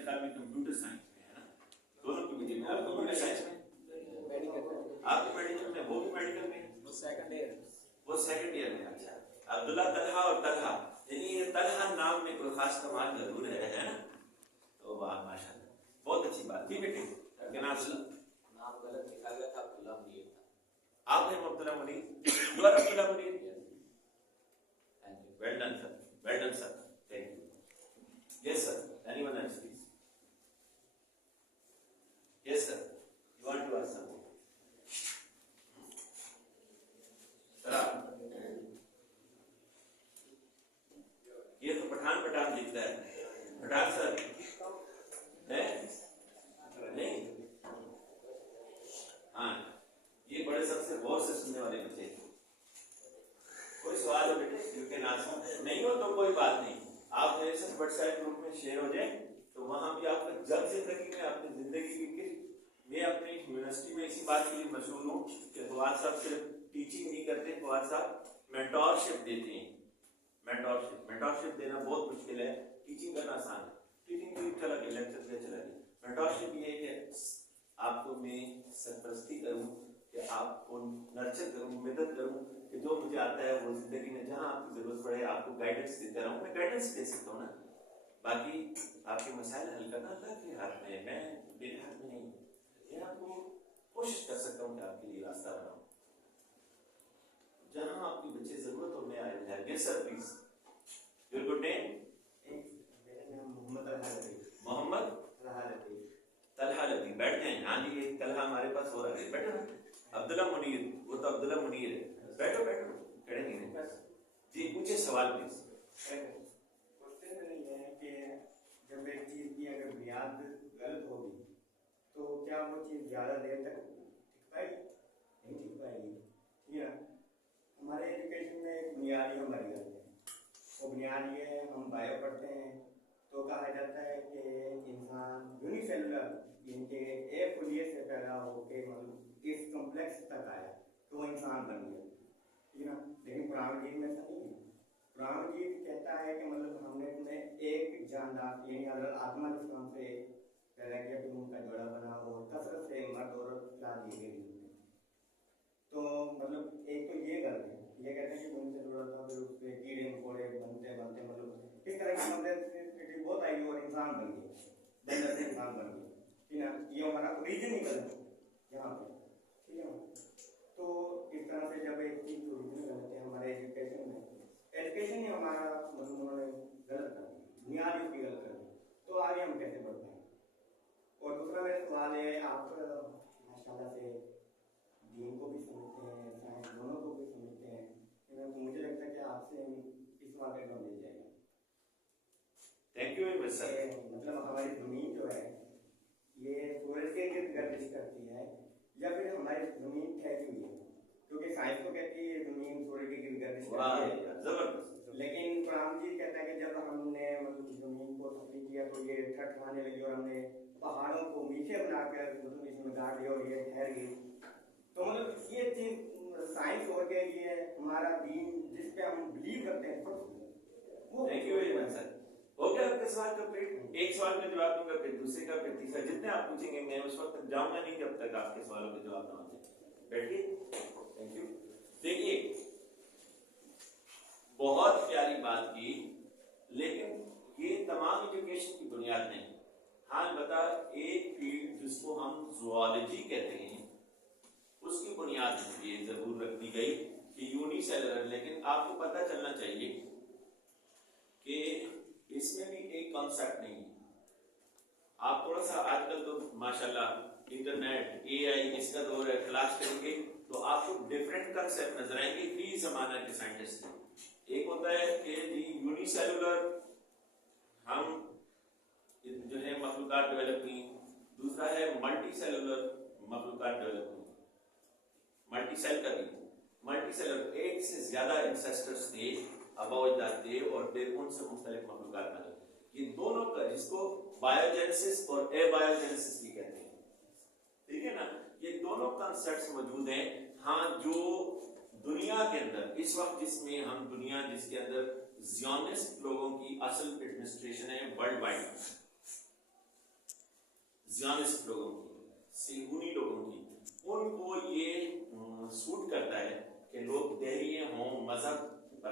ख्याल में computer science में है ना, दोनों की विजय में। आप कंप्यूटर साइंस में, आप मेडिकल में, वो भी मेडिकल में, वो सेकंड ईयर में। अच्छा, अब्दुल्ला तलहा और तलहा, यानी ये तलहा नाम में कोई खास कमाल जरूर है ना। तो वाह माशाल्लाह, बहुत अच्छी बात थी बेटे। नाम गलत लिखा गया था, अब्दुल्ला मुनीर था। आप हैं Abdullah Munir, you are Abdullah Munir. Well done sir, well done sir, thank you. Yes sir, anyone else please. Yes sir, you want to ask something? Sir ये तो पठान पठान लिखता है, पठान सर है नहीं? हाँ, ये बड़े सबसे गौर से सुनने वाले बच्चे। कोई सवाल हो बेटे, यू कैन आस्क। नहीं हो तो कोई बात नहीं, आप मेरे साथ व्हाट्सएप ग्रुप में शेयर हो जाए, तो वहां भी आपका जब जिंदगी में, अपनी जिंदगी की, मैं अपनी यूनिवर्सिटी में इसी बात के लिए मशहूर हूँ कि फवाद साहब सिर्फ टीचिंग नहीं करते, फवाद साहब मेंटोरशिप देते हैं। मेंटोरशिप देना बहुत मुश्किल है, टीचिंग करना आसान है। टीचिंग भी चला गया, लेक्चर पे चला गया। मेंटोरशिप ये है कि आपको मैं सरपरस्ती करूं, कि आपको नर्चर करूं, मदद करूं, कि जो मुझे आता है वो जिंदगी में जहां आपकी जरूरत पड़े आपको गाइडेंस देता रहूं। मैं गाइडेंस दे सकता हूं ना, बाकी आपके मसाइल हल करना अल्लाह के हाथ में है, मैं मेरे हाथ में नहीं। मैं आपको कोशिश कर सकता हूं कि आपके लिए रास्ता बनाऊं, जहां आपकी बच्चे जरूरत हो मैं आया। Yes sir please, your good name? मेरा नाम मोहम्मद तलहा लतीफ। मोहम्मद तलहा लतीफ, बैठ जाए। हाँ जी, ये तलहा हमारे पास हो रहा है, बैठो। अब्दुल्ला मुनीर, वो तो अब्दुल्ला मुनीर है, बैठो बैठो, खड़े नहीं है जी। पूछे सवाल प्लीज। क्वेश्चन ये है कि जब एक चीज की अगर बुनियाद गलत होगी तो क्या वो चीज ज्यादा देर तक टिक पाएगी? नहीं टिक पाएगी। ठीक है, हमारे एजुकेशन में एक बुनियादी हमारी गलत है। वो बुनियाद ये है, हम बायो पढ़ते हैं तो कहा जाता है कि इंसान यूनिसेलुलर, यानी कि एक खुलिये से पैदा होकर मतलब इस कॉम्प्लेक्स तक आया तो वो इंसान बन गया। ठीक है ना, लेकिन कुरान मजीद में ऐसा नहीं है। कुरान मजीद कहता है कि मतलब हमने तुम्हें एक जानदार यानी हज़रत आदम अलैहिस्सलाम से पैदा किया, फिर उनका जोड़ा बना और कसरत से मर्द और औलाद दी गई। तो मतलब एक तो ये गलत है, ये कहते हैं कि उनसे जुड़ा था, फिर उससे कीड़े मकोड़े बनते बनते मतलब इस तरह की कॉम्प्लेक्सिटी बहुत आई और इंसान बन गया, जन्नत से इंसान बन गया। ठीक है, ये हमारा ओरिजिन ही गलत है यहाँ पे। ठीक है ना, तो इस तरह से जब एक चीज ओरिजिन गलत है हमारे एजुकेशन में, एजुकेशन ही हमारा मतलब उन्होंने गलत कर दिया, बुनियाद इसकी गलत कर दी, तो आगे हम कैसे बढ़ पाएंगे? और दूसरा मेरा सवाल है, आप माशाल्लाह से दीन को भी समझते हैं, साइंस दोनों को भी समझते हैं, तो मुझे लगता है कि आपसे इस बात का मिल जाएगा। Thank you very much sir. मतलब हमारी जमीन जो है ये सूरज के गिर्द गर्दिश करती है या फिर हमारी जमीन ठहरी हुई है? क्योंकि साइंस तो कहती है जमीन सूरज के गिर्द गर्दिश करती है, जबरदस्त, लेकिन कुरान जी कहता है कि जब हमने मतलब जमीन को तस्लीम किया तो ये ठठकाने लगी और हमने पहाड़ों को मीठे बनाकर मतलब इसमें गाड़ दिया और ये ठहर गई। तो मतलब ये चीज साइंस और के लिए हमारा दीन जिस पे हम बिलीव करते हैं वो। Thank you very much sir. हो गया आपका सवाल कंप्लीट? एक सवाल का जवाब दूंगा, फिर दूसरे का, फिर तीसरा, जितने आप पूछेंगे मैं उस वक्त जाऊंगा नहीं जब तक आपके सवालों के जवाब ना हो जाए। बैठिए, थैंक यू। देखिए, बहुत प्यारी बात की, लेकिन ये तमाम एजुकेशन की बुनियाद नहीं। हाँ बता, एक फील्ड जिसको हम ज़ूलॉजी कहते हैं उसकी बुनियाद ये जरूर रख दी गई कि यूनिसेलुलर, लेकिन आपको पता चलना चाहिए कि इसमें भी एक कॉन्सेप्ट नहीं है। आप थोड़ा सा आजकल तो माशाल्लाह इंटरनेट, एआई इसका दौर है, क्लास करेंगे तो आपको डिफरेंट कॉन्सेप्ट नजर आएंगे फी जमाना के साइंटिस्ट के। एक होता है कि जी यूनिसेलुलर, हम जो है मखलूकात डेवलप की, दूसरा है मल्टी सेलुलर मखलूकात डेवलप की, मल्टी सेल का भी, मल्टी सेलुलर एक से ज्यादा इंसेस्टर्स थे, अबावजात थे और फिर उनसे मुख्तलिफ मखलूकात बने। ये दोनों का, जिसको बायोजेनेसिस और एबायोजेनेसिस भी कहते हैं, ठीक है ना, ये दोनों कॉन्सेप्ट्स मौजूद हैं। हाँ, जो दुनिया के अंदर इस वक्त जिसमें हम दुनिया जिसके अंदर ज़ियोनिस्ट लोगों की असल एडमिनिस्ट्रेशन है वर्ल्ड वाइड,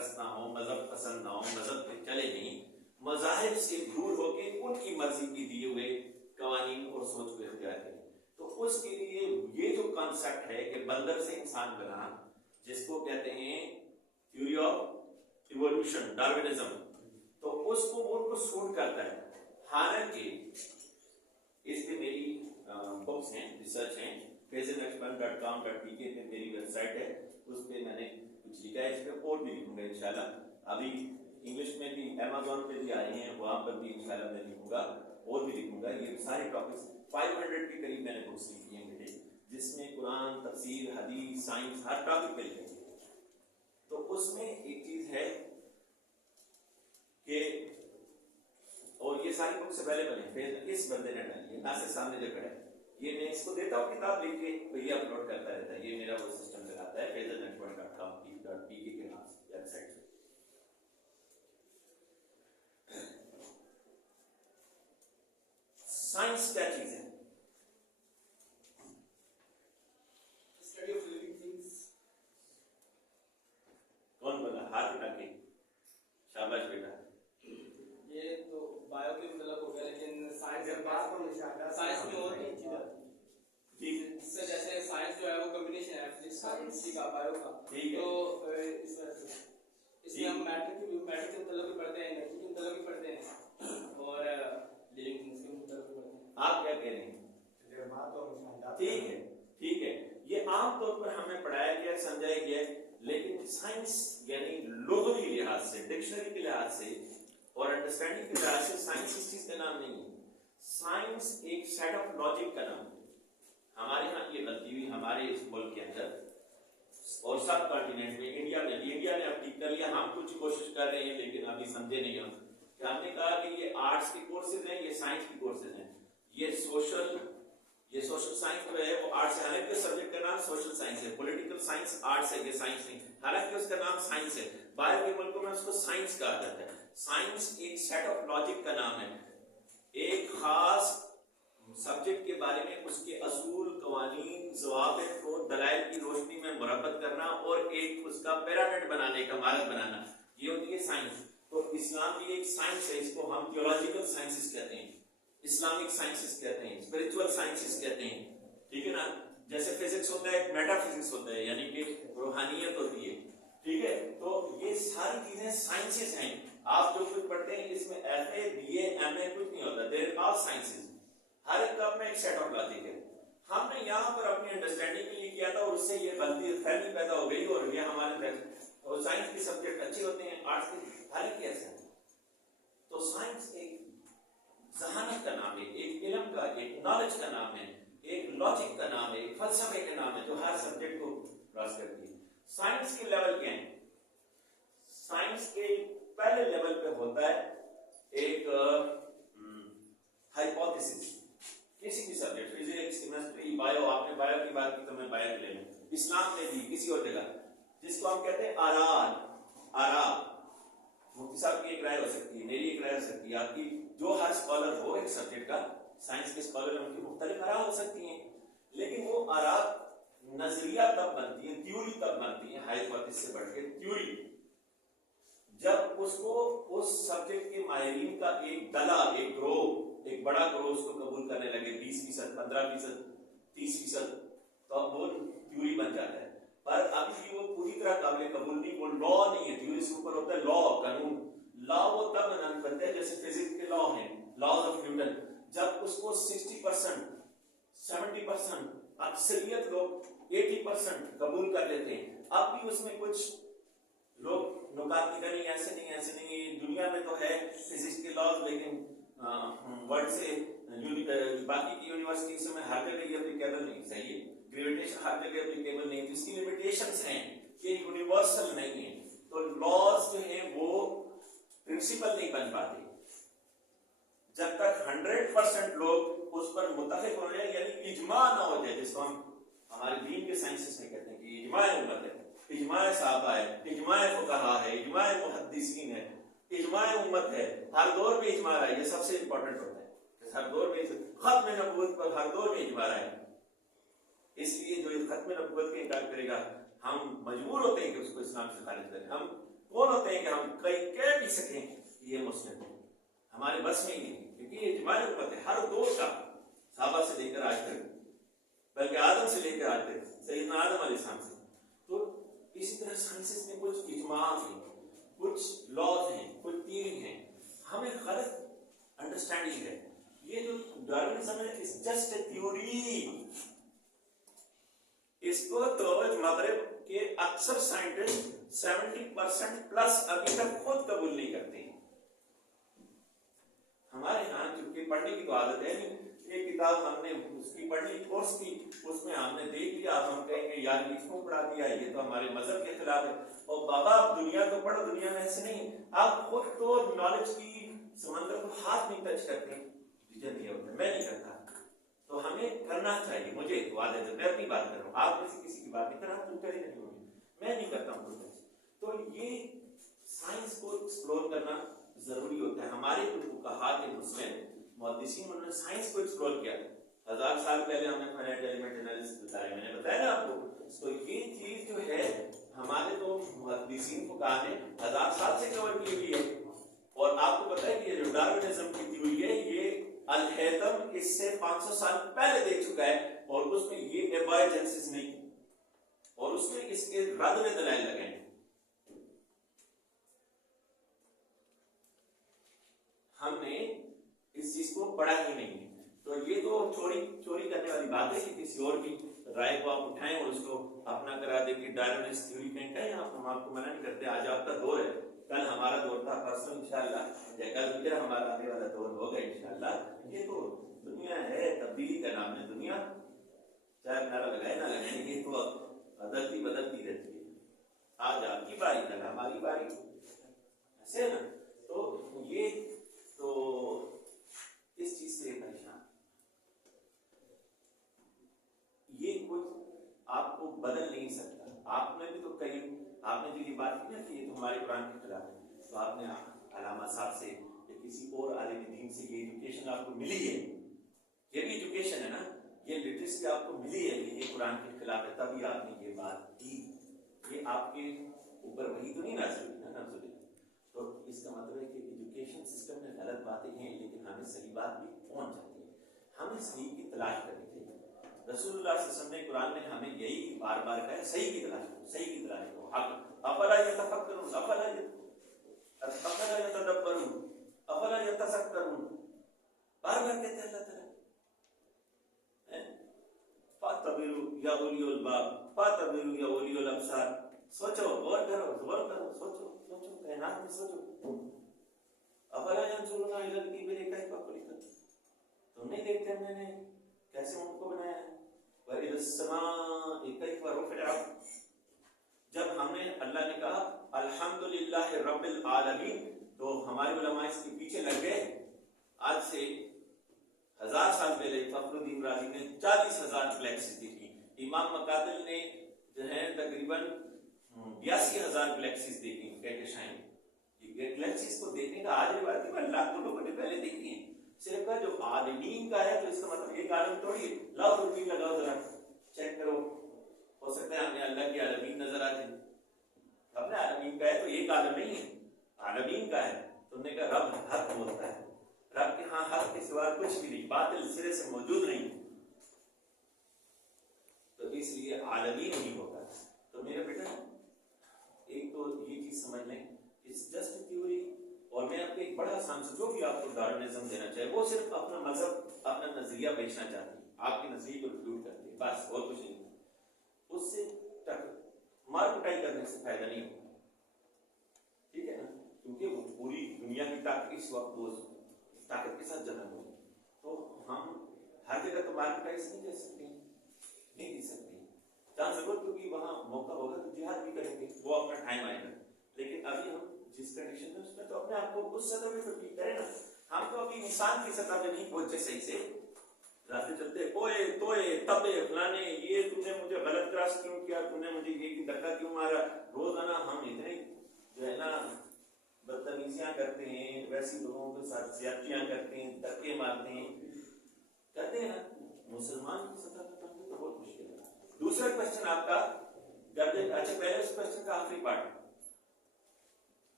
परस्त ना हो, मजहब पसंद ना हो, मजहब पे चले नहीं, मजाहिब से दूर होके उनकी मर्जी की दिए हुए कवानीन और सोच को इख्तियार करें। तो उसके लिए ये जो कॉन्सेप्ट है कि बंदर से इंसान बना, जिसको कहते हैं थ्योरी ऑफ इवोल्यूशन, डार्विनिज्म, तो उसको वो उनको सूट करता है। हालांकि इस पे मेरी बुक्स हैं, रिसर्च हैं, phasenexpert.com.pk पे मेरी वेबसाइट है, उस पे मैंने कुछ लिखा है, इस पे और भी लिखूंगा इंशाल्लाह। अभी इंग्लिश में भी अमेज़न पे भी आए हैं, वहां पर भी इंशाल्लाह मैं लिखूंगा और भी लिखूंगा। ये सारे टॉपिक्स 500 के करीब मैंने बुक्स लिखी हैं मेरे, जिसमें कुरान, तफसीर, हदीस, साइंस, हर टॉपिक पे लिखे हैं। तो उसमें एक चीज है कि, और ये सारी बुक्स अवेलेबल हैं, फिर इस बंदे ने डाली है, ना से सामने जो खड़ा है, ये मैं इसको देता हूँ किताब लिख के, तो ये अपलोड करता रहता है। ये मेरा वो सिस्टम चलाता है phasenexpert.com.pk के नाम से वेबसाइट पे। साइंस क्या चीज है? Study of living things. कौन बोला? हाथ उठा के, शाबाश बेटा। ये तो बायो के मतलब हो गया, लेकिन साइंस जब बात को इंशाल्लाह साइंस में और नहीं चीजें, ठीक है, इससे जैसे साइंस जो है वो कॉम्बिनेशन है फिजिक्स का, केमिस्ट्री का, बायो का। ठीक है। तो इस वजह से इसमें हम मैटर के मतलब भी पढ़ते हैं, एनर्जी के मतलब भी पढ़ते हैं, और लिविंग थिंग्स के मतलब भी पढ़ते हैं। आप क्या कह रहे हैं? जब बात को इंशाल्लाह ठीक है, ठीक है। ये आमतौर पर हमें पढ़ाया गया, समझाया गया, लेकिन साइंस यानी लुग़वी लिहाज से, डिक्शनरी के लिहाज से और अंडरस्टैंडिंग के लिहाज से साइंस इस चीज का नाम नहीं है। साइंस एक सेट ऑफ लॉजिक का नाम है। हमारे यहाँ ये गलती हुई हमारे इस मुल्क के अंदर और सब कॉन्टिनेंट में, इंडिया में भी, इंडिया ने अब ठीक कर लिया, हम कुछ कोशिश कर रहे हैं लेकिन अभी समझे नहीं हम। कि हमने कहा कि ये आर्ट्स के कोर्सेज हैं, ये साइंस के कोर्सेज हैं, ये सोशल साइंस जो है वो आर्ट्स है, हालांकि सब्जेक्ट का नाम सोशल साइंस है, पॉलिटिकल साइंस आर्ट्स है, ये साइंस नहीं, हालांकि उसका नाम साइंस है। बाहर के मुल्कों में उसको साइंस कहा जाता है। साइंस एक सेट ऑफ लॉजिक का नाम है, एक खास सब्जेक्ट के बारे में उसके असूल, कवानीन, ज़वाबित को दलाइल की रोशनी में मुरब्बत करना और एक उसका पिरामिड बनाने का मारक बनाना, ये होती है साइंस। तो इस्लाम भी एक साइंस है, इसको हम थियोलॉजिकल साइंसेस कहते हैं, इस्लामिक साइंसेस कहते हैं, स्पिरिचुअल साइंसेस कहते हैं, ठीक है ना। जैसे फिजिक्स होता है, मेटाफिजिक्स होता है, यानी कि रूहानियत होती है, ठीक है। तो ये सारी चीजें साइंसेस हैं। आप जो कुछ पढ़ते हैं इसमें FA, BA, MA कुछ नहीं होता, देयर आर साइंसेस। हर एक में एक सेट ऑफ लॉजिक है। हमने यहाँ पर अपनी अंडरस्टैंडिंग के लिए किया था और उससे ये गलती फहमी पैदा हो गई, और ये हमारे और साइंस के सब्जेक्ट अच्छे होते हैं, आर्ट्स के हालांकि ऐसा है। तो साइंस एक जहानत का नाम है, एक इल्म का, एक नॉलेज का नाम है, एक लॉजिक का नाम है, एक फलसफे का नाम है, जो हर सब्जेक्ट को क्रॉस करती है। साइंस के लेवल क्या है? साइंस के पहले लेवल पे होता है एक हाइपोथेसिस, किसी भी सब्जेक्ट, फिजिक्स, केमिस्ट्री, बायो, आपने बायो की बात की तो मैं बायो ले लूं, इस्लाम में भी किसी और जगह, जिसको हम कहते हैं आरा। मुफ्ती साहब की एक राय हो सकती है, मेरी एक राय हो सकती है, आपकी, जो हर स्कॉलर हो एक सब्जेक्ट का, साइंस के स्कॉलर हैं, उनकी मुख्तलिफ आरा हो सकती हैं, लेकिन वो आरा नजरिया तब बनती है, थ्योरी तब बनती है, हाइपोथेसिस से बढ़ के थ्योरी, जब उसको उस सब्जेक्ट के माहिरीन का एक दला, एक ग्रोह, एक बड़ा ग्रोह उसको कबूल करने लगे, 20%, 15%, 30%, तो अब वो थ्योरी बन जाता है। पर अभी भी वो पूरी तरह काबिल कबूल नहीं, वो लॉ नहीं है, थ्योरी से ऊपर होता है लॉ, कानून। लॉ वो तब बनते हैं जैसे फिजिक्स के लॉ हैं, लॉज ऑफ न्यूटन, जब उसको 60%, 70%, अक्सरियत लोग 80% कबूल कर लेते हैं। अब भी उसमें कुछ लोग नुकात की नहीं, ऐसे नहीं, दुनिया में तो है फिजिक्स के लॉज, लेकिन वर्ल्ड से बाकी की यूनिवर्सिटीज में हर जगह ये एप्लीकेबल नहीं, सही है, ग्रेविटेशन हर जगह एप्लीकेबल नहीं, तो इसकी लिमिटेशंस हैं, ये यूनिवर्सल नहीं है। तो लॉज जो है वो प्रिंसिपल नहीं बन पाते जब तक 100% लोग उस पर मुत्तफिक हो जाए, यानी इजमा ना हो जाए, जिसको हम हमारे दीन के साइंसेस में कहते हैं कि इजमा उम्मत है, इजमा सहाबा है, इजमा फुकहा है, इजमा मुहद्दिसीन है, इजमा उम्मत है, हर दौर में इजमा रहा है। ये सबसे इंपॉर्टेंट होता है, हर दौर में खत्म नबूवत पर हर दौर में इजमा रहा है। इसलिए जो खत्म नबूवत का इनकार करेगा, हम मजबूर होते हैं कि उसको इस्लाम से खारिज करें। हम कौन होते हैं कि हम कई कह भी सकें ये मुस्लिम है, हमारे बस में ही नहीं, क्योंकि ये इजमाल उम्मत है। हर दौर का साहबा से लेकर आज तक, बल्कि आदम से लेकर आज तक, सैयदना आदम अलैहिस्सलाम से, तो इसी तरह साइंसेस में कुछ इजमा है, कुछ लॉज हैं, कुछ थियरी हैं, हमें गलत अंडरस्टैंडिंग है। ये जो डार्विनिज्म है इज जस्ट ए थ्योरी। इसको तो मगरिब के अक्सर साइंटिस्ट 70% प्लस अभी तक खुद कबूल नहीं करते हैं। हमारे यहाँ चूंकि पढ़ने की तो आदत है नहीं, एक किताब हमने उसकी पढ़ने की कोर्स की, उसमें हमने देख लिया, अब हम कहेंगे यार इसको पढ़ा दिया, ये तो हमारे मजहब के खिलाफ है। और बाबा आप दुनिया तो पढ़ो, दुनिया में ऐसे नहीं, आप खुद तो नॉलेज की समंदर को हाथ नहीं टच करते, नहीं होता, मैं नहीं करता। तो हमें करना चाहिए, मुझे तो आदत है, मैं अपनी बात कर रहा हूँ, आप में से किसी की बात नहीं कर रहा, तुम करे नहीं होंगे, मैं नहीं करता हूँ। तो ये साइंस को एक्सप्लोर करना जरूरी होता है। हमारे फुक़हा के मुस्लिम मुहद्दिसीन उन्होंने साइंस को एक्सप्लोर किया। 1000 साल पहले हमने फाइनाइट एलिमेंट एनालिसिस बताया, मैंने बताया ना आपको। तो ये चीज जो है हमारे तो मुहद्दिसीन फुक़हा ने 1000 साल से कवर की हुई है। और आपको पता है कि ये जो डार्विनिज्म की थ्योरी है, ये अल-हैतम इससे 500 साल पहले दे चुका है, और उसमें ये एबायोजेनेसिस नहीं, और उसमें इसके रद में दलाइल लगाए। हमने इस चीज को पढ़ा ही नहीं, तो ये तो चोरी करने वाली बात है कि किसी और की राय को आप उठाएं और उसको अपना करा दे कि डार्विनिस्ट थ्योरी कहीं कहें। हम आपको मना नहीं करते, आज आपका दौर है, कल हमारा दौर था, परसों इंशाल्लाह, या कल फिर हमारा आने वाला दौर होगा इंशाल्लाह। ये तो दुनिया है, तब्दीली का नाम है दुनिया, चाहे नारा लगाए ना लगाए, ये तो बदलती रहती है। आज आपकी बारी, कल हमारी बारी, ऐसे ना। तो ये तो इस चीज से परेशान, ये कुछ आपको बदल नहीं सकता। आपने भी तो कई, आपने जो ये बात की ना कि ये तो हमारे कुरान के खिलाफ है, तो आपने अलामा साहब से या किसी और आलिम दीन से ये एजुकेशन आपको मिली है, ये भी एजुकेशन है ना, ये लिटरेसी आपको मिली है कि ये कुरान के खिलाफ है, तभी आपने ये बात की। ये आपके ऊपर वही तो नहीं नाज़िल हुई ना, तो इसका मतलब है कि एजुकेशन सिस्टम में गलत बातें हैं, लेकिन हमें सही बात भी पहुंच जाती है। हमें सही की तलाश करनी चाहिए। रसूलुल्लाह सल्लल्लाहु अलैहि वसल्लम ने कुरान में हमें यही बार बार कहा है, सही की तलाश करो, सही की तलाश करो। अफला यतफक्करून, अफला यतदब्बरून, अफला यतसक्करून, बार बार कहते हैं अल्लाह ताला। फातबिरु या उलियुल बाब, फातबिरु या उलियुल अब्सार, सोचो, गौर करो, सोचो, कायनात में सोचो। अफला यंजुरुना इलल इबिली कैफ़ा खुलिक़त, तुम नहीं देखते मैंने कैसे उनको बनाया है। व इलस समाई कैफ़ा रुफ़िअत, जब हमने अल्लाह ने कहा अल्हम्दुलिल्लाहि रब्बिल आलमीन, तो हमारे उलमा इसके पीछे लग गए। आज से 1000 साल पहले फखरुद्दीन राजी ने 40,000 फ्लैक्स देखी, इमाम मकातिल ने जो है तकरीबन 82,000 फ्लैक्सिस देखी कहकशाएं। ये फ्लैक्सिस को देखने का आज रिवाज है, लाखों लोगों ने पहले देखी है। सिर्फ का जो आलिमीन का है, तो इसका मतलब एक आलम थोड़ी, लाओ दूरबीन लगाओ जरा चेक करो, हो सकता है हमें अल्लाह की आलमीन नजर आ जाए। अपने आलमीन का है तो एक आलम नहीं है, आलमीन का है। तुमने कहा रब हक बोलता है, रब के हाँ हक के सिवा कुछ भी नहीं, बातिल सिरे से मौजूद नहीं, तो इसलिए आलमीन नहीं होता। तो मेरे बेटा एक तो ये चीज समझ लें, इट्स जस्ट थ्योरी। और मैं आपको एक बड़ा आसान जो भी आपको डार्विनिज्म देना चाहे, वो सिर्फ अपना मजहब, अपना नजरिया बेचना चाहती है, आपके नजरिए को रिफ्यूट करती है, बस और कुछ नहीं। उससे मार कुटाई करने से फायदा नहीं होगा, ठीक है ना, क्योंकि वो पूरी दुनिया की ताकत इस वक्त वो ताकत के साथ जन्म हुई, तो हम हर जगह तो मार कुटाई से नहीं दे सकते, नहीं दे सकते। जहाँ जरूरत होगी वहां मौका होगा तो जिहाद भी करेंगे, वो अपना टाइम आएगा। लेकिन अभी हम जिस कंडीशन में उसमें, तो अपने आप को उस सतह में तो ठीक करें ना। हम तो अभी इंसान की सतह में नहीं पहुंचे सही से, रास्ते चलते ओए तोए तबे फलाने, ये तूने मुझे गलत क्रॉस क्यों किया, तूने मुझे ये धक्का क्यों मारा। रोजाना हम इतने जो है ना बदतमीजियां करते हैं, वैसे लोगों के साथ ज्यादतियां करते हैं, धक्के मारते हैं, करते हैं ना। मुसलमान की सतह पर पहुंचना तो बहुत मुश्किल है। दूसरा क्वेश्चन आपका, अच्छा पहले उस क्वेश्चन का आखिरी पार्ट,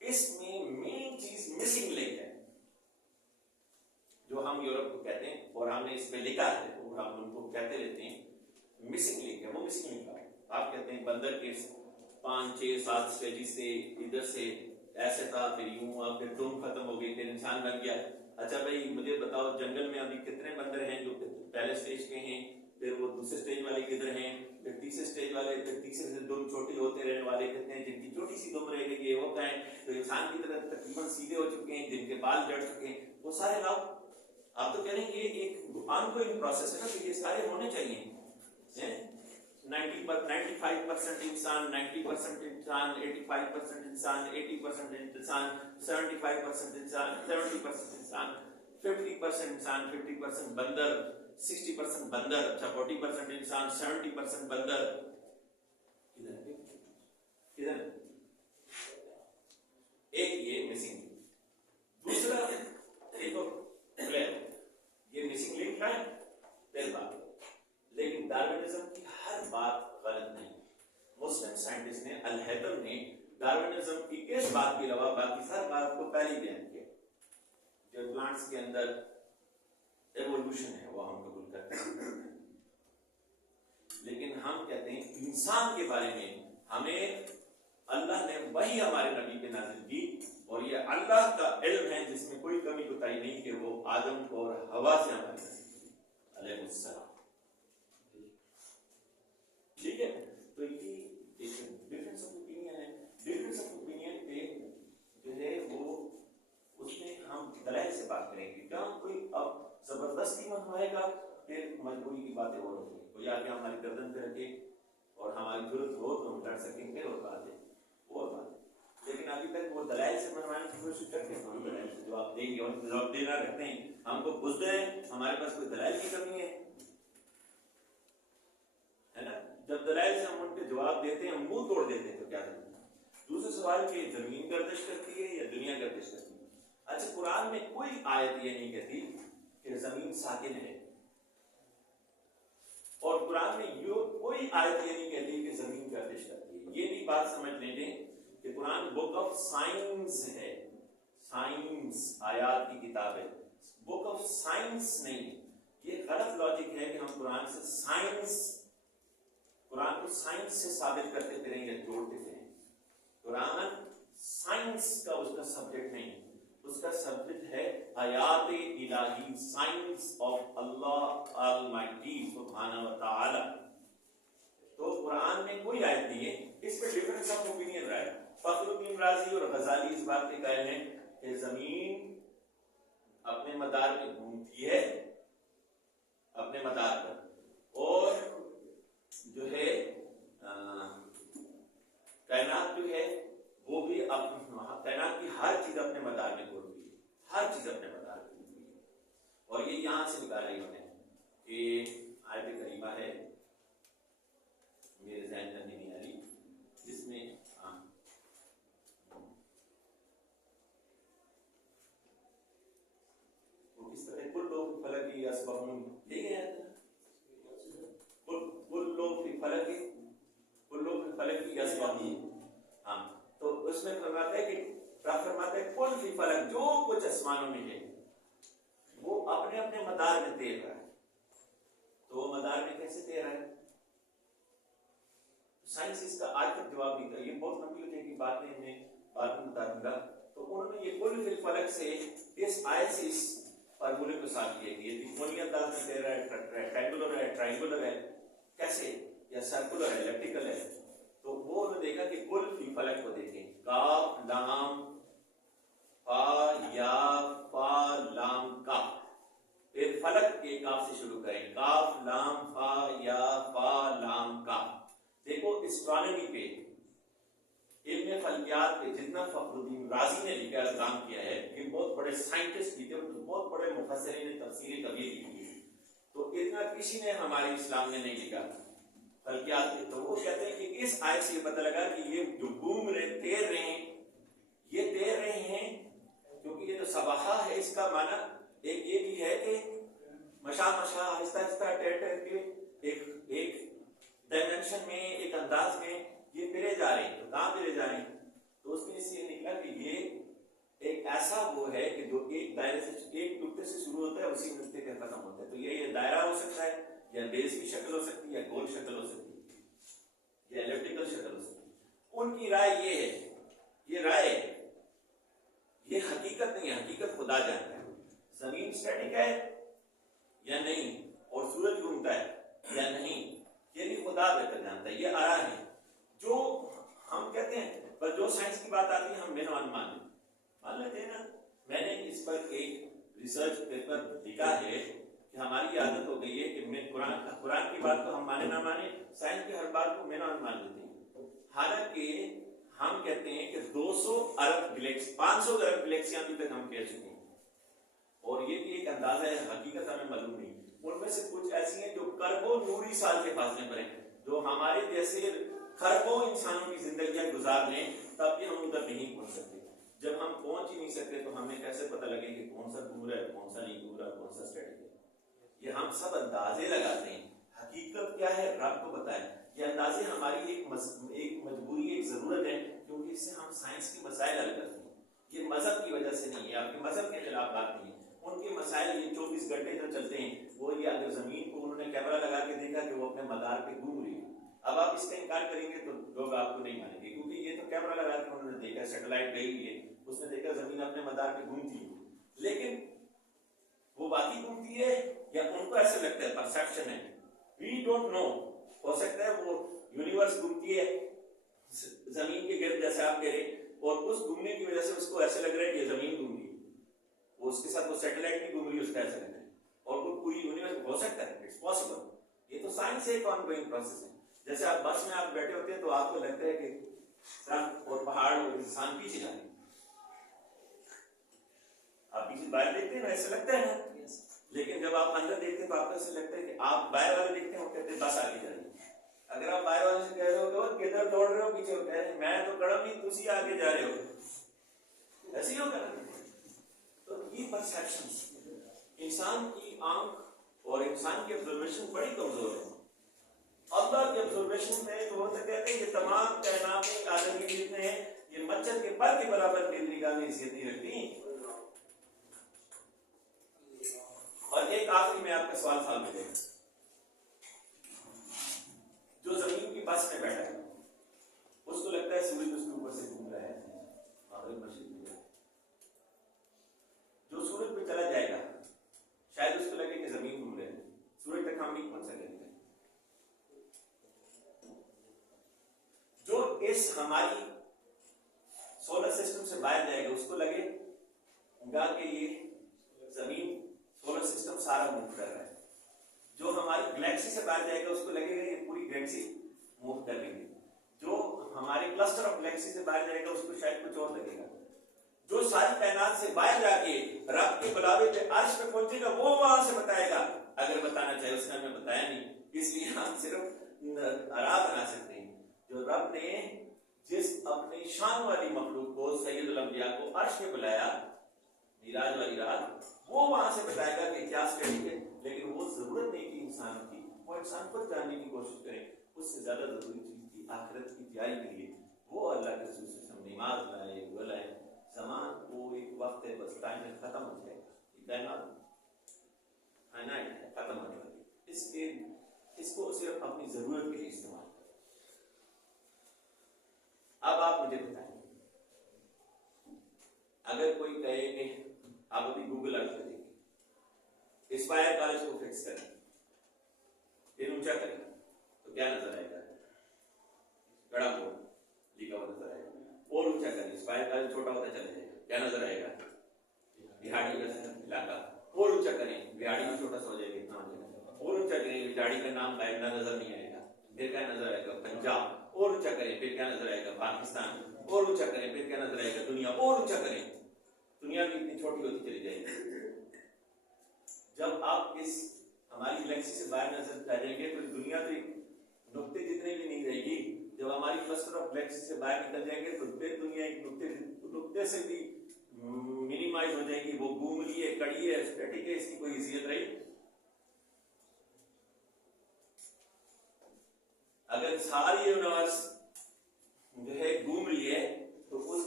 इसमें मेन चीज मिसिंग लिंक है, जो हम यूरोप को कहते हैं और हमने इसमें लिखा है और हम उनको कहते रहते हैं मिसिंग लिंक है। वो मिसिंग लिंक है, आप कहते हैं बंदर के 5 6 7 स्टेजेस से इधर से ऐसे था, फिर यूं हुआ, फिर तुम खत्म हो गई, फिर इंसान बन गया। अच्छा भाई मुझे बताओ जंगल में अभी कितने बंदर हैं जो पहले स्टेज के हैं, फिर वो दूसरे स्टेज वाले किधर हैं, फिर तीसरे स्टेज वाले, फिर तीसरे से दुम छोटी होते रहने वाले कितने हैं, जिनकी छोटी सी दुम रह गई है वो कहें, तो इंसान की तरह तकरीबन सीधे हो चुके हैं, जिनके बाल जड़ चुके हैं, वो सारे लाओ। आप तो कह रहे हैं ये एक ऑनगोइंग प्रोसेस है ना, तो ये सारे होने चाहिए। 95% इंसान, 90% इंसान, 85% इंसान, 80% इंसान, 75% इंसान, 70% इंसान, 50% इंसान, 50% बंदर, 60% बंदर, अच्छा 40% इंसान, 70% बंदर। किधर एक ये मिसिंग, दूसरा देखो ये मिसिंग लिंक है पहली बात। लेकिन डार्विनिज्म की हर बात गलत नहीं। मुस्लिम साइंटिस्ट ने अल-हैतम ने डार्विनिज्म की इस बात के अलावा बाकी सारी बात को पहले बयान किया, जो प्लांट्स के अंदर एवोल्यूशन है वो हम कबूल करते हैं, लेकिन हम कहते हैं इंसान के बारे में हमें अल्लाह ने वही हमारे नबी पे नाज़िल की, और ये अल्लाह का इल्म है जिसमें कोई कमी कोताही नहीं कि वो आदम और हवा से हमारे अलैहिस्सलाम। ठीक है, तो ये डिफरेंस ऑफ ओपिनियन है। डिफरेंस ऑफ ओपिनियन पे जो है वो उसमें हम दलाइल से बात करेंगे, क्या कोई अब जबरदस्ती मनवाएगा, फिर मजबूरी की बातें और होंगी, कोई आके हमारी गर्दन पे रखे और हमारी जरूरत हो तो हम लड़ सकेंगे और बात है और बात है। लेकिन अभी तक वो दलाइल से मनवाने की कोशिश करते हैं, हम दलाइल से जवाब देंगे और जवाब देना रखते हैं, हमको बुझते हैं, हमारे पास कोई दलाइल की कमी है ना। जब दलाइल से हम उनके जवाब देते हैं, हम मुंह तोड़ देते हैं, तो क्या करते हैं। दूसरा सवाल कि जमीन गर्दिश करती है या दुनिया गर्दिश करती है। अच्छा, कुरान में कोई आयत ये नहीं कहती कि जमीन साकिन है, और कुरान में यो कोई आयत ये नहीं कहती कि जमीन गर्दिश करती है। ये भी बात समझ लें कि कुरान बुक ऑफ साइंस है, साइंस आयात की किताब है, बुक ऑफ साइंस नहीं। ये गलत लॉजिक है कि हम कुरान से कुरान को साइंस से साबित करते फिरें या जोड़ते फिरें। कुरान साइंस का उसका सब्जेक्ट नहीं, उसका सब्जेक्ट है आयात इलाही, साइंस ऑफ अल्लाह अलमाइटी सुब्हानहू व तआला। तो कुरान में कोई आयत नहीं है, इस पे डिफरेंस ऑफ ओपिनियन रहा है। फखरुद्दीन राजी और गजाली इस बात के कायल हैं कि जमीन अपने मदार में घूमती है, अपने मदार पर, और जो है कायनात जो है वो भी कायनात की हर चीज अपने मदार में घूमती है, हर चीज अपने मदार में घूमती है। और ये यहां से निकाला इन्होंने कि आयत करीमा है, मेरे ज़हन में नहीं आ रही, जिसमें वो किस तरह कुल लोग फलकी असबहुन ले गए हैं, कुल लोग फलकी असबहुन। हाँ, तो उसमें फरमाता है कि फरमाता है कुल फी फलक, जो कुछ आसमानों में है वो अपने अपने मदार में तैर रहा है। तो वो मदार में कैसे तैर रहा है? साइंस इसका आज तक जवाब नहीं था, ये बहुत लंबी हो जाएगी बात में, मैं बाद में बता दूंगा। तो उन्होंने ये कुल फी फलक से इस आयत से इस फार्मूले को साफ किया कि ये त्रिकोणीय अंदाज में तैर रहा है, रेक्टेंगुलर है, ट्रायंगुलर है, कैसे, या सर्कुलर है, इलिप्टिकल है। तो वो उन्होंने देखा कि कुल फी फलक को देखें, काफ लाम फा या फा लाम काफ, फिर फलक के काफ से शुरू करें, काफ लाम फा या फा लाम काफ। देखो एस्ट्रोनॉमी पे, इल्म फल्कियात पे जितना फखरुद्दीन राजी ने लिखा काम किया है, कि बहुत बड़े साइंटिस्ट भी थे, बहुत बड़े मुफस्सिरीन ने तफसीर कबीर लिखी है, तो इतना किसी ने हमारे इस्लाम में नहीं लिखा फल्कियात पे। तो वो कहते हैं कि इस आयत से ये पता लगा कि ये जो घूम रहे तैर रहे हैं, ये तैर रहे हैं क्योंकि ये जो सबाहा है इसका माना एक ये भी है कि मशा आहिस्ता आहिस्ता तैर के एक डायमेंशन में, एक अंदाज में ये फिरे जा रहे हैं। तो कहाँ फिरे जा रहे हैं? तो उसमें इससे निकला कि ये एक ऐसा वो है कि जो एक दायरे से एक नुक्ते से शुरू होता है उसी नुक्ते का खत्म होता है। तो ये दायरा हो सकता है, या बेस की शक्ल हो सकती है, या गोल शक्ल हो सकती है, या एलिप्टिकल शक्ल हो सकती है। उनकी राय ये है, ये राय ये हकीकत नहीं है, हकीकत खुदा जानता है। जमीन स्टैटिक है या नहीं, और सूरज घूमता है या नहीं, ये भी खुदा बेहतर जानता है। ये आरा है जो हम कहते हैं, पर जो साइंस की बात आती है हम बिना अनुमान मान लेते हैं ना। मैंने इस पर एक रिसर्च पेपर लिखा है कि हमारी आदत हो गई है कि मैं कुरान की बात को हम माने ना माने, साइंस की हर बात को बिना अनुमान लेते हैं। हालांकि हम कहते हैं कि 200 अरब गैलेक्सी 500 अरब गैलेक्सियां अभी तक हम कह चुके हैं, और ये भी एक अंदाजा है, हकीकत हमें मालूम नहीं। उनमें से कुछ ऐसी हैं जो खरबों नूरी साल के फासले पर हैं, जो हमारे जैसे खरबों इंसानों की जिंदगियां गुजार लें तब भी हम उधर नहीं पहुंच सकते। जब हम पहुंच ही नहीं सकते तो हमें कैसे पता लगे कि कौन सा दूर है, कौन सा नहीं दूर है, कौन सा स्टैटिक है। ये हम सब अंदाजे लगाते हैं, हकीकत क्या है रब को बताए। ये अंदाजे हमारी एक मजबूरी, एक जरूरत है, क्योंकि इससे हम साइंस के मसाइल हल करते हैं। ये मजहब की वजह से नहीं है, आपके मजहब के खिलाफ बात नहीं है। उनके मसाइल ये 24 घंटे जो चलते हैं, वो ये अगर जमीन को उन्होंने कैमरा लगा के देखा कि वो अपने मदार पे घूम रही है, अब आप इसका इनकार करेंगे तो लोग आपको नहीं मानेंगे, क्योंकि ये तो कैमरा लगा के उन्होंने देखा, सैटेलाइट गई हुई है, उसने देखा जमीन अपने मदार पे घूमती है। लेकिन वो बाकी घूमती है या उनको ऐसे लगता है, परसेप्शन है, वी डोंट नो। हो सकता है वो यूनिवर्स घूमती है जमीन के गिर्द जैसे आप कह रहे, और उस घूमने की वजह से उसको ऐसे लग रहा है कि जमीन घूम रही है, वो उसके साथ वो सैटेलाइट भी घूम रही है, उसका ऐसा लग रहा है, और वो पूरी यूनिवर्स हो सकता है, इट्स पॉसिबल। ये तो साइंस एक ऑनगोइंग प्रोसेस है। जैसे आप बस में आप बैठे होते हैं तो आपको लगता है कि सड़क और पहाड़ और इंसान पीछे जा रहे हैं, आप पीछे बाहर देखते हैं ना, ऐसा लगता है ना। लेकिन जब आप अंदर देखते हैं तो आपको ऐसा लगता है कि आप बाहर वाले देखते हैं, वो कहते हैं बस आगे जा रही है। अगर आप बाहर वाले से कह रहे हो कि किधर दौड़ रहे हो, पीछे कह रहे हैं मैं तो कड़म नहीं, तुसी आगे जा रहे हो, ऐसे ही होगा। तो ये परसेप्शन, इंसान की आंख और इंसान की ऑब्जर्वेशन बड़ी कमजोर है। अल्लाह की ऑब्जर्वेशन में तो वो तो कहते हैं कि तमाम कायनात में आदमी जितने हैं, ये मच्छर के पर के बराबर मेरी निगाह में हैसियत नहीं रखती। और एक आखिरी में आपका सवाल मिलेगा, जो जमीन की बस में बैठा है उसको लगता है सूरज उसके ऊपर से घूम रहा है, जो सूरज पे चला जाएगा शायद उसको लगे कि जमीन घूम रही है, सूरज तक हम नहीं पहुंच सकेंगे। जो इस हमारी सोलर सिस्टम से बाहर जाएगा उसको लगेगा कि ये जमीन सोलर सिस्टम सारा मूव कर रहा है। जो हमारी गैलेक्सी से बाहर जाएगा उसको लगेगा ये पूरी गैलेक्सी मूव कर रही है। जो हमारे क्लस्टर ऑफ गैलेक्सी से बाहर जाएगा उसको शायद कुछ और लगेगा। जो सारी कायनात से बाहर जाके रब के बुलावे पे अर्श पे पहुंचेगा वो वहां से बताएगा, अगर बताना चाहे। उसने हमें बताया नहीं, इसलिए हम सिर्फ आरा बना सकते हैं। जो रब ने जिस अपनी शान वाली मखलूक को सैयदुल अंबिया को अर्श पे बुलाया मिराज वाली रात, वो वहां से बताएगा कि क्या स्टडी है। लेकिन वो जरूरत नहीं कि इंसान की, वो इंसान खुद जानने की कोशिश करे। उससे ज्यादा जरूरी चीज की आखिरत की तैयारी के लिए वो अल्लाह के रसूल से नमाज लाए, दुआ लाए। ज़मान को एक वक्त है, बस टाइम में खत्म हो जाएगा, कायनात फाइनाइट है, खत्म होने वाली। इसको सिर्फ अपनी जरूरत के लिए इस्तेमाल करें। अब आप मुझे बताएं, अगर कोई कहे कि आप अभी गूगल अर्थ पे देखिए, इंस्पायर कॉलेज को फिक्स करें, फिर ऊंचा करें तो क्या नजर आएगा? बड़ा बोर्ड लिखा हुआ नजर आएगा। और ऊंचा करें, इंस्पायर कॉलेज छोटा होता चला जाएगा, क्या नजर आएगा? बिहाड़ी का इलाका। और ऊंचा करें, बिहाड़ी में छोटा सा हो जाएगा, इतना हो जाएगा। और ऊंचा करें, बिहाड़ी का नाम गायब नजर नहीं आएगा, फिर क्या नजर आएगा? पंजाब। और ऊंचा करें, फिर क्या नजर आएगा? पाकिस्तान। और ऊंचा करें, फिर क्या नजर आएगा? दुनिया। और ऊंचा करें, दुनिया भी इतनी छोटी होती चली जाएगी। जब आप इस हमारी गैलेक्सी से बाहर नजर जाएंगे तो दुनिया तो नुक्ते जितने भी नहीं रहेगी। जब हमारी क्लस्टर ऑफ गैलेक्सी से बाहर निकल जाएंगे तो फिर दुनिया एक नुक्ते से भी मिनिमाइज हो जाएगी। वो घूम रही है, कड़ी है, स्टैटिक है, इसकी कोई हैसियत रही? अगर सारी यूनिवर्स जो है घूम रही है तो उस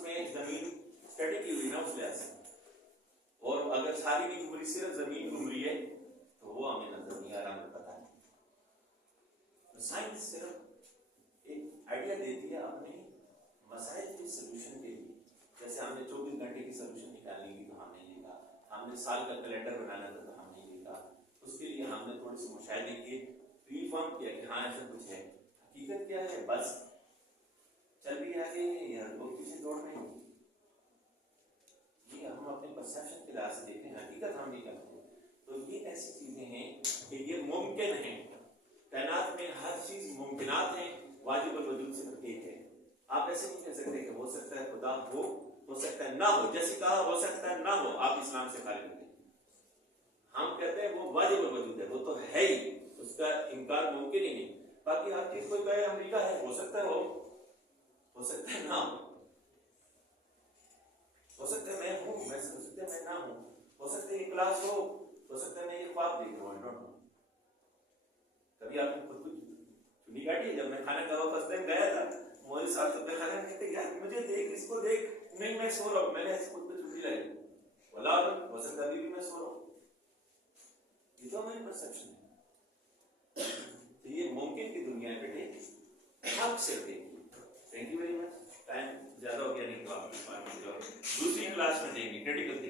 स्टडी की हुई ना उस लिहाज से, और अगर सारी की उम्र सिर्फ जमीन घूम रही है तो वो हमें नजर नहीं आ रहा, हमें पता नहीं। तो साइंस सिर्फ एक आइडिया देती है अपने मसाइल के सोल्यूशन के लिए। जैसे हमने 24 घंटे की सोल्यूशन निकालने की तो हमने ये कहा, हमने साल का कैलेंडर बनाना था तो हमने ये कहा, उसके लिए हमने थोड़े से मुशाहिदे किए, रिफॉर्म किया कि हाँ ऐसा कुछ है, हकीकत क्या है, बस चल भी आगे या लोग पीछे दौड़ रहे हैं। ये हम अपने परसेप्शन के लिहाज से देखते हैं, हकीकत हम नहीं करते। तो ये ऐसी चीजें हैं कि ये मुमकिन है, कायनात में हर चीज मुमकिनात है, वाजिबुल वजूद से प्रत्येक है। आप ऐसे नहीं कह सकते कि हो सकता है खुदा हो सकता है ना हो, जैसे कहा हो सकता है ना हो, आप इस्लाम से खाली करते हैं। हम कहते हैं वो वाजिबुल वजूद है, वो तो है ही, उसका इनकार मुमकिन ही नहीं। बाकी हर चीज कोई कहे अमेरिका है, हो सकता है हो सकता है ना हो सकता है मैं हूं, मैं हो सकता है मैं ना हूं, हो सकता है ये क्लास हो सकता है मैं ये ख्वाब देख रहा हूं, आई डोंट नो। कभी आपने खुद को चुनी काटी है? जब मैं खाना खावा फर्स्ट टाइम गया था मोदी साहब, तो मैं खाना कहते यार मुझे देख, इसको देख, नहीं मैं सो रहा हूं, मैंने ऐसे खुद पे छुट्टी लाई, बोला हो सकता है अभी भी मैं सो रहा हूं। ये तो हमारी परसेप्शन है। तो ये मुमकिन की दुनिया है बेटे, हक से देखिए। Thank you very much, time ज्यादा हो गया, नहीं तो आप दूसरी क्लास में देंगे क्रिटिकल